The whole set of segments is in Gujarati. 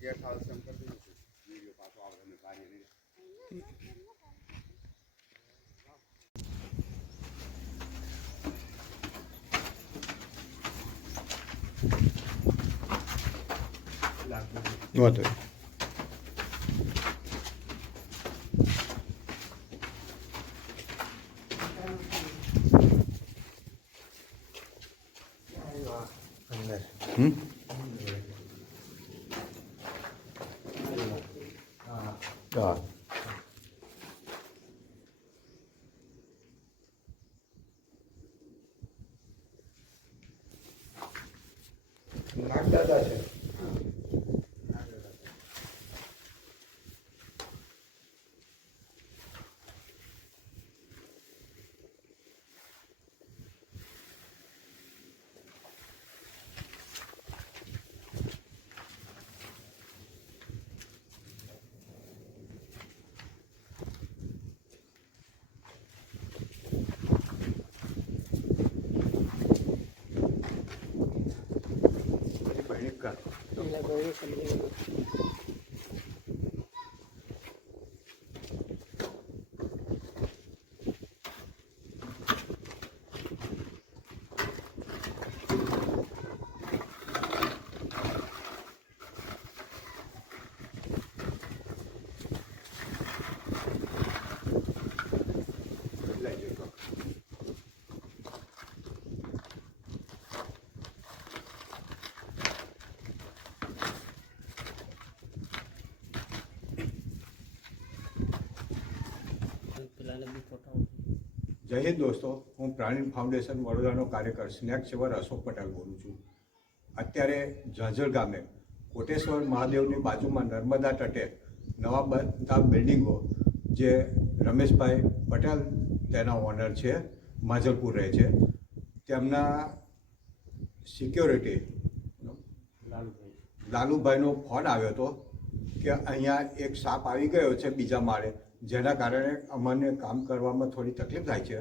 ગેસ હાઉસ એમ કરી દીધું વીડિયો પાછો આવે અમે કાર્ય નહીં વાંધો અંદર હમ હા નાગદાદા 我不知什么 જય હિન્દ દોસ્તો હું પ્રાણી ફાઉન્ડેશન વડોદરાનો કાર્યકર સ્નેક સેવર અશોક પટેલ બોલું છું. અત્યારે ઝાંઝર ગામે કોટેશ્વર મહાદેવની બાજુમાં નર્મદા તટે નવા બનતા બિલ્ડિંગો જે રમેશભાઈ પટેલ તેના ઓનર છે માજલપુર રહે છે. તેમના સિક્યોરિટી લાલુભાઈનો ફોન આવ્યો હતો કે અહીંયા એક સાપ આવી ગયો છે બીજા માળે. જેના કારણે અમને કામ કરવામાં થોડી તકલીફ થાય છે,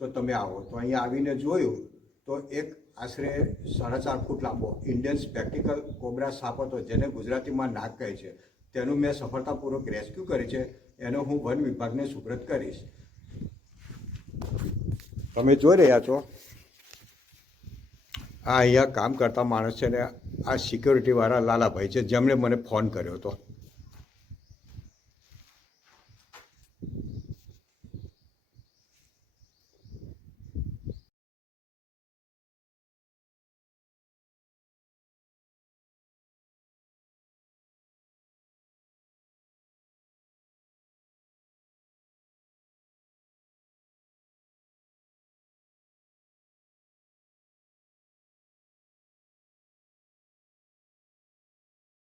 તો તમે આવો. તો અહીંયા આવીને જોયું, તો એક આશરે સાડા ચાર ફૂટ લાંબો ઇન્ડિયન સ્પેક્ટિકલ કોબરા સાપ હતો, જેને ગુજરાતીમાં નાગ કહે છે. તેનું મેં સફળતાપૂર્વક રેસ્ક્યુ કરી છે. એનો હું વન વિભાગને સુપ્રત કરીશ. તમે જોઈ રહ્યા છો, આ અહીંયા કામ કરતા માણસ છે ને આ સિક્યોરિટીવાળા લાલાભાઈ છે, જેમણે મને ફોન કર્યો હતો.